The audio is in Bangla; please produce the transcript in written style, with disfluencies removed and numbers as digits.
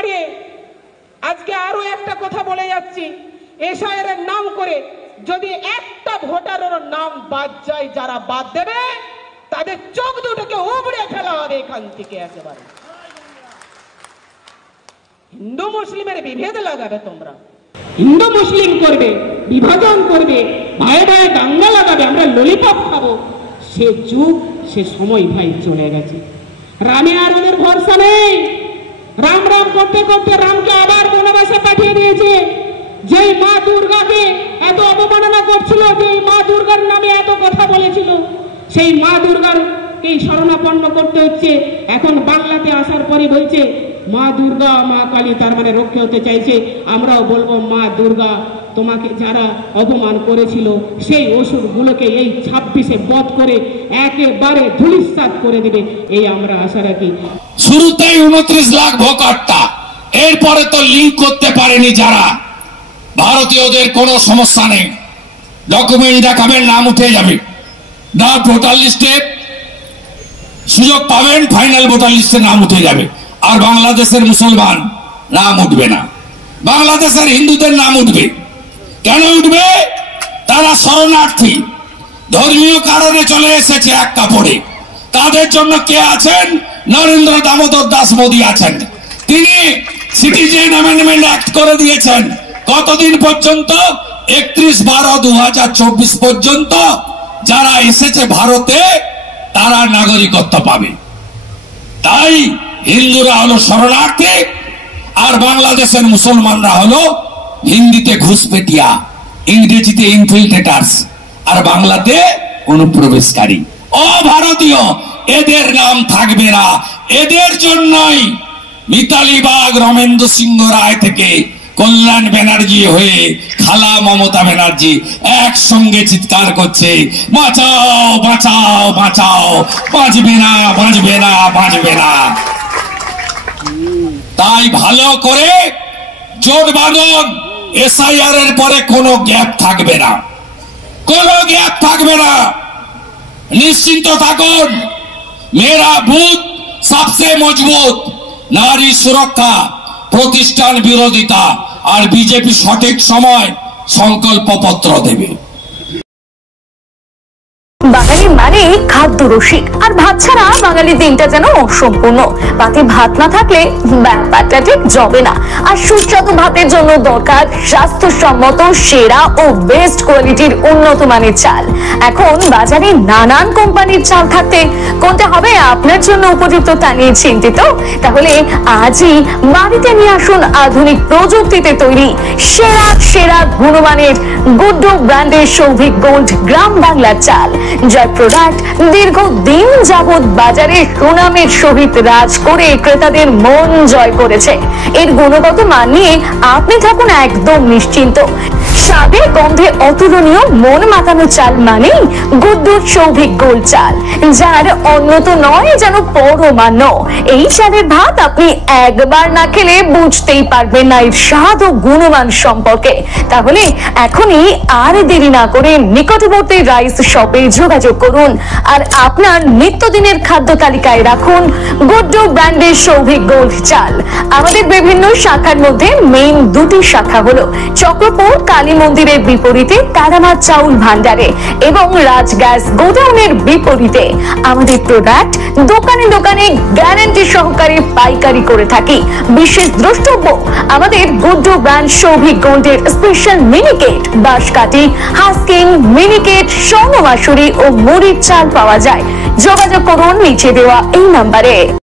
দাঁড়িয়ে আজকে আরো একটা কথা বলে যাচ্ছি, এসআইআর এর নাম করে যদি একটা ভোটারের নাম বাদ যায়, যারা বাদ দেবে তাদের চোখ দুটোকে উবড়ে ফেলা হবে এখান থেকে একেবারে। হিন্দু মুসলিমের বিভেদ লাগাবে তোমরা, হিন্দু মুসলিম করবে, বিভাজন করবে, ভাই ভাই দাঙ্গা লাগাবে, আমরা ললিপপ খাবো, সে যুগ সে সময় ভাই চলে গেছে। রামে আর ওদের ভরসা নেই। রাম রাম করতে করতে রামকে আবার বনবাসে পাঠিয়ে দিয়েছে। যেই মা দুর্গাকে এত অবমাননা করছিল, যেই মা দুর্গার নামে এত কথা বলেছিল, সেই মা দুর্গারকেই শরণাপন্ন করতে হচ্ছে। এখন বাংলাতে আসার পরে বলছে মা দুর্গা মা কালী, তার মানে রক্ষে হতে চাইছে। আমরাও বলবো মা দুর্গা, তোমাকে যারা অপমান করেছিল সেই অসুরগুলোকে এই 26-এ বধ করে একেবারে ধূলিসাৎ করে দিবে, এই আমরা আশা রাখি। শুরুতেই 29 লাখ ভোটারটা, এরপরে তো লিঙ্ক করতে পারেনি যারা। ভারতীয়দের কোনো সমস্যা নেই, ডকুমেন্ট দেখাবেন, নাম উঠে যাবে, ড্রাফট ভোটার লিস্টে সুযোগ পাবেন, ফাইনাল ভোটার লিস্টে নাম উঠে যাবে। আর বাংলাদেশের মুসলমান নাম উঠবে না, বাংলাদেশের হিন্দুদের নাম উঠবে। কেন উঠবে? তারা শরণার্থী, ধর্মীয় কারণে চলে এসেছে এক কাপড়ে। তাদের জন্য কে আছেন? নরেন্দ্র দামোদর দাস মোদী আছেন। তিনি সিটিজেন অ্যামেন্ডমেন্ট অ্যাক্ট করে দিয়েছেন। কতদিন পর্যন্ত? 31/12/2024 পর্যন্ত যারা এসেছে ভারতে তারা নাগরিকত্ব পাবে। তাই হিন্দুরা হলো শরণার্থী, আর বাংলাদেশের মুসলমানরা হলো হিন্দিতে ঘুষপেটিয়া, ইংরেজিতে ইনফিল্ট্রেটার্স, আর বাংলাতে অনুপ্রবেশকারী। অভারতীয় এদের নাম থাকবে না। এদের জন্যই মিতালি বাগ, রমেন্দ্র সিংহ রায় থেকে কল্যাণ ব্যানার্জি হয়ে খালা মমতা ব্যানার্জি একসঙ্গে চিৎকার করছে, বাঁচাও বাঁচাও বাঁচাও, বাঁচবে না বাঁচবে না বাঁচবে না। তাই ভালো করে জোট বাঁধুন। এসআইআর এর পরে কোনো গ্যাপ থাকবে না, কোনো গ্যাপ থাকবে না, নিশ্চিন্ত থাকুন। মেরা বুথ সবচেয়ে মজবুত। নারী সুরক্ষা, প্রতিষ্ঠান বিরোধিতা, আর বিজেপি সঠিক সময় সংকল্পপত্র দেবে। বাঙালি মানে খাদ্য রসিক, আর ভাত ছাড়া বাঙালি দিনটা যেন অসম্পূর্ণ। পাতে ভাত না থাকলে ব্যাপারটা ঠিক জমে না। আর সুস্বাদু ভাতের জন্য দরকার স্বাস্থ্যসম্মত, সেরা ও বেস্ট কোয়ালিটির উন্নত মানের চাল। এখন বাজারে নানান কোম্পানির চাল থাকতে কোনটা হবে আপনার জন্য উপযুক্ত তা নিয়ে চিন্তিত? তাহলে আজই বাড়িতে নিয়ে আসুন আধুনিক প্রযুক্তিতে তৈরি সেরা সেরা গুণমানের গুড্ডু ব্র্যান্ডের সৌভিক গোল্ড গ্রাম বাংলার চাল, যার প্রোডাক্ট দীর্ঘদিন যাবৎ বাজারে সুনামের সহিত রাজ করে ক্রেতাদের মন জয় করেছে। এর গুণগত মান নিয়ে আপনি থাকুন একদম নিশ্চিন্ত। স্বাদে গন্ধে অতুলনীয়, মন মাতানো চাল মানেই গুড্ডুর সৌভিক গোল্ড চাল, যার অন্যত নয় যেন পরমান্ন। এই চালের ভাত আপনি একবার না খেলে বুঝতেই পারবেন না এর স্বাদ ও গুণমান সম্পর্কে। তাহলে এখনই আর দেরি না করে নিকটবর্তী রাইস শপে যোগাযোগ করুন আর আপনার নিত্যদিনের খাদ্য তালিকায় রাখুন গুড্ডু ব্র্যান্ডের সৌভিক গোল্ড চাল। আমাদের বিভিন্ন শাখার মধ্যে মেইন দুটি শাখা হলো চক্রপুর কালী মন্দিরের বিপরীতে কারামা চাউল ভান্ডারে এবং রাজ গ্যাস গোডাউনের বিপরীতে। আমাদের প্রোডাক্ট দোকানে দোকানে গ্যারান্টি সহকারে পাইকারি করে থাকি। বিশেষ দ্রষ্টব্য, আমাদের গুড্ডু ব্র্যান্ড সৌভিক গোল্ডের স্পেশাল মিনিকেট, বাঁশকাঠি, হাস্কিং, মিনিকেট, স্বর্ণ মাসুরি ও মুড়ির চাল পাওয়া যায়। যোগাযোগ করুন নিচে দেওয়া এই নাম্বারে।